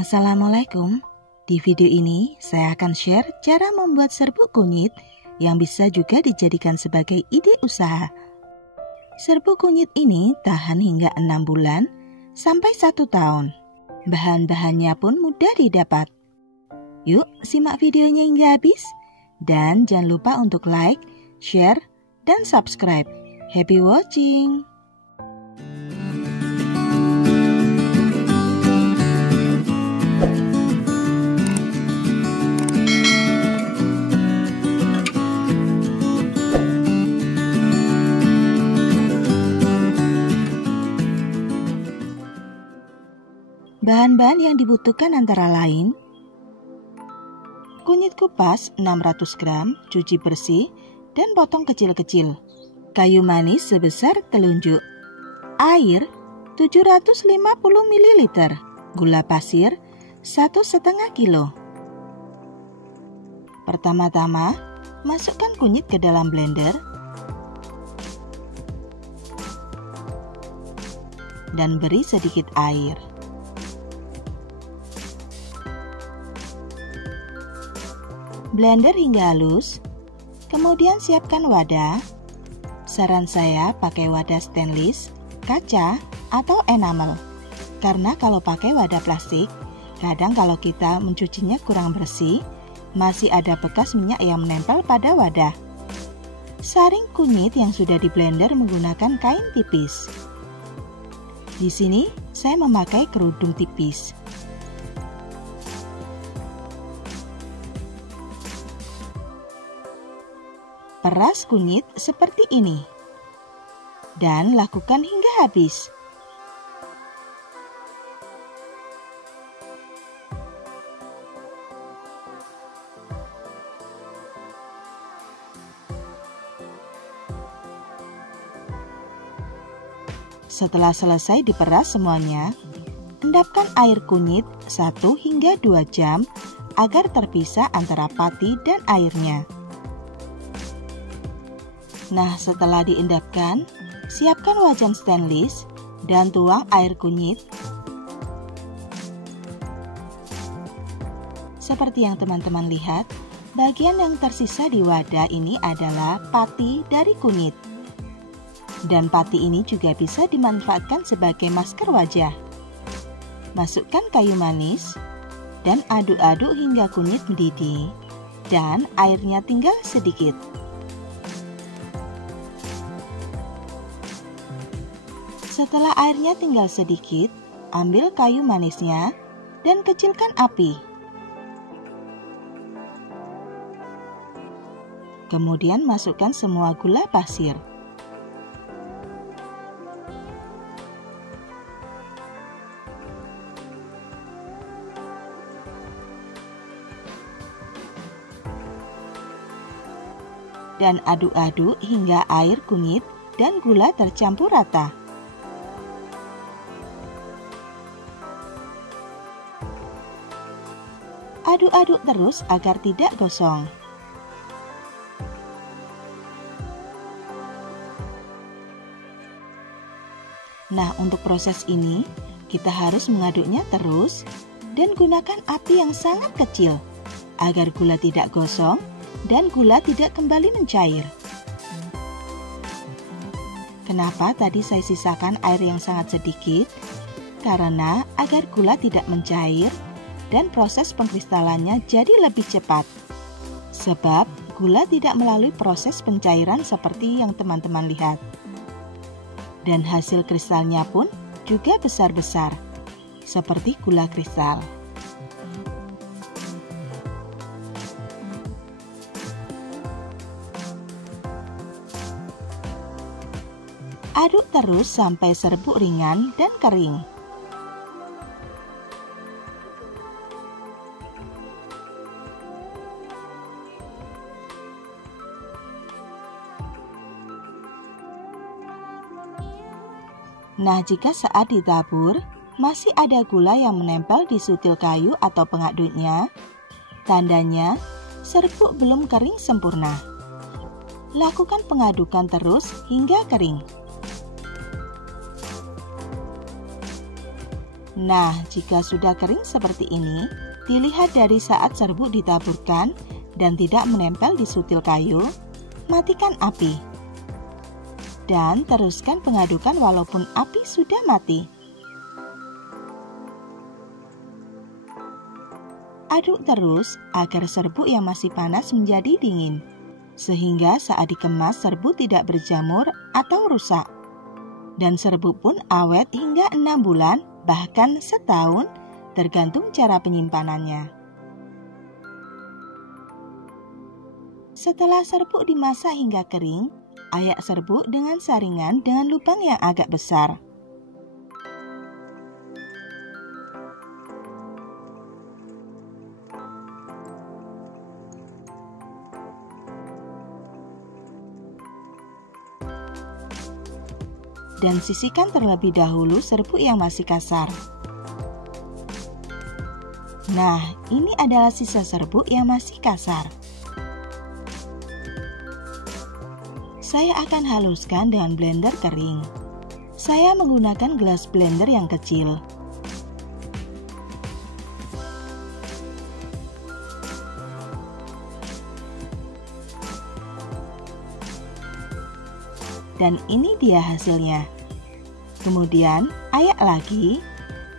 Assalamualaikum. Di video ini saya akan share cara membuat serbuk kunyit yang bisa juga dijadikan sebagai ide usaha. Serbuk kunyit ini tahan hingga 6 bulan sampai 1 tahun. Bahan-bahannya pun mudah didapat. Yuk simak videonya hingga habis. Dan jangan lupa untuk like, share, dan subscribe. Happy watching! Bahan-bahan yang dibutuhkan antara lain: kunyit kupas 600 gram, cuci bersih dan potong kecil-kecil. Kayu manis sebesar telunjuk. Air 750 ml. Gula pasir 1,5 kilo. Pertama-tama, masukkan kunyit ke dalam blender dan beri sedikit air. Blender hingga halus, kemudian siapkan wadah. Saran saya pakai wadah stainless, kaca, atau enamel. Karena kalau pakai wadah plastik, kadang kalau kita mencucinya kurang bersih, masih ada bekas minyak yang menempel pada wadah. Saring kunyit yang sudah di blender menggunakan kain tipis. Di sini saya memakai kerudung tipis. Peras kunyit seperti ini dan lakukan hingga habis. Setelah selesai diperas semuanya, endapkan air kunyit 1 hingga 2 jam agar terpisah antara pati dan airnya. Nah, setelah diendapkan, siapkan wajan stainless dan tuang air kunyit. Seperti yang teman-teman lihat, bagian yang tersisa di wadah ini adalah pati dari kunyit. Dan pati ini juga bisa dimanfaatkan sebagai masker wajah. Masukkan kayu manis dan aduk-aduk hingga kunyit mendidih dan airnya tinggal sedikit. Setelah airnya tinggal sedikit, ambil kayu manisnya dan kecilkan api. Kemudian masukkan semua gula pasir. Dan aduk-aduk hingga air kunyit dan gula tercampur rata. Aduk-aduk terus agar tidak gosong. Nah, untuk proses ini, kita harus mengaduknya terus dan gunakan api yang sangat kecil agar gula tidak gosong dan gula tidak kembali mencair. Kenapa tadi saya sisakan air yang sangat sedikit? Karena agar gula tidak mencair dan proses pengkristalannya jadi lebih cepat. Sebab gula tidak melalui proses pencairan seperti yang teman-teman lihat. Dan hasil kristalnya pun juga besar-besar, seperti gula kristal. Aduk terus sampai serbuk ringan dan kering. Nah, jika saat ditabur masih ada gula yang menempel di sutil kayu atau pengaduknya, tandanya serbuk belum kering sempurna. Lakukan pengadukan terus hingga kering. Nah, jika sudah kering seperti ini, dilihat dari saat serbuk ditaburkan dan tidak menempel di sutil kayu, matikan api. Dan teruskan pengadukan walaupun api sudah mati. Aduk terus agar serbuk yang masih panas menjadi dingin, sehingga saat dikemas serbuk tidak berjamur atau rusak. Dan serbuk pun awet hingga 6 bulan, bahkan setahun, tergantung cara penyimpanannya. Setelah serbuk dimasak hingga kering, ayak serbuk dengan saringan dengan lubang yang agak besar. Dan sisihkan terlebih dahulu serbuk yang masih kasar. Nah, ini adalah sisa serbuk yang masih kasar. Saya akan haluskan dengan blender kering. Saya menggunakan gelas blender yang kecil. Dan ini dia hasilnya. Kemudian ayak lagi,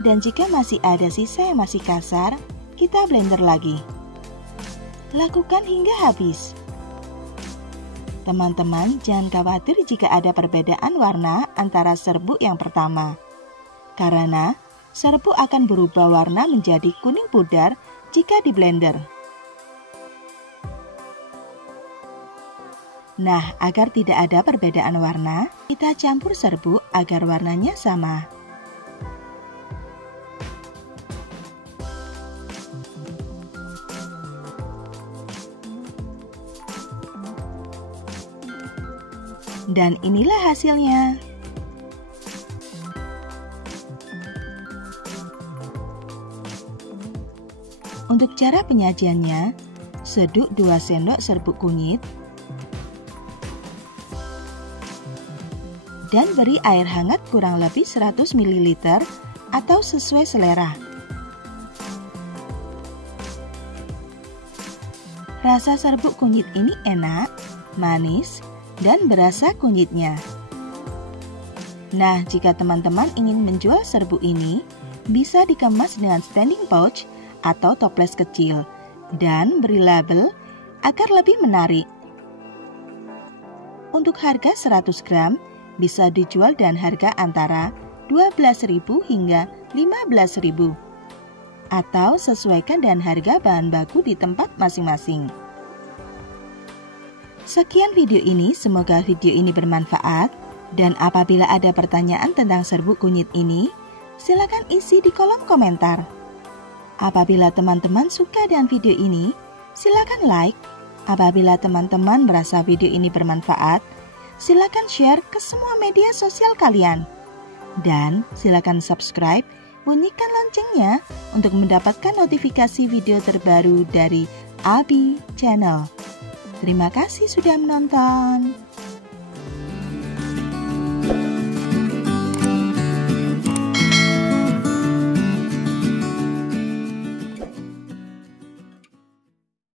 dan jika masih ada sisa yang masih kasar, kita blender lagi. Lakukan hingga habis. Teman-teman, jangan khawatir jika ada perbedaan warna antara serbuk yang pertama, karena serbuk akan berubah warna menjadi kuning pudar jika di blender. Nah, agar tidak ada perbedaan warna, kita campur serbuk agar warnanya sama. Dan inilah hasilnya. Untuk cara penyajiannya, seduk 2 sendok serbuk kunyit, dan beri air hangat kurang lebih 100 ml atau sesuai selera. Rasa serbuk kunyit ini enak, manis, dan berasa kunyitnya. Nah, jika teman-teman ingin menjual serbuk ini, bisa dikemas dengan standing pouch atau toples kecil dan beri label agar lebih menarik. Untuk harga 100 gram, bisa dijual dengan harga antara 12.000 hingga 15.000, atau sesuaikan dengan harga bahan baku di tempat masing-masing. Sekian video ini, semoga video ini bermanfaat, dan apabila ada pertanyaan tentang serbuk kunyit ini, silakan isi di kolom komentar. Apabila teman-teman suka dengan video ini, silakan like. Apabila teman-teman merasa video ini bermanfaat, silakan share ke semua media sosial kalian. Dan silakan subscribe, bunyikan loncengnya untuk mendapatkan notifikasi video terbaru dari Abi Channel. Terima kasih sudah menonton.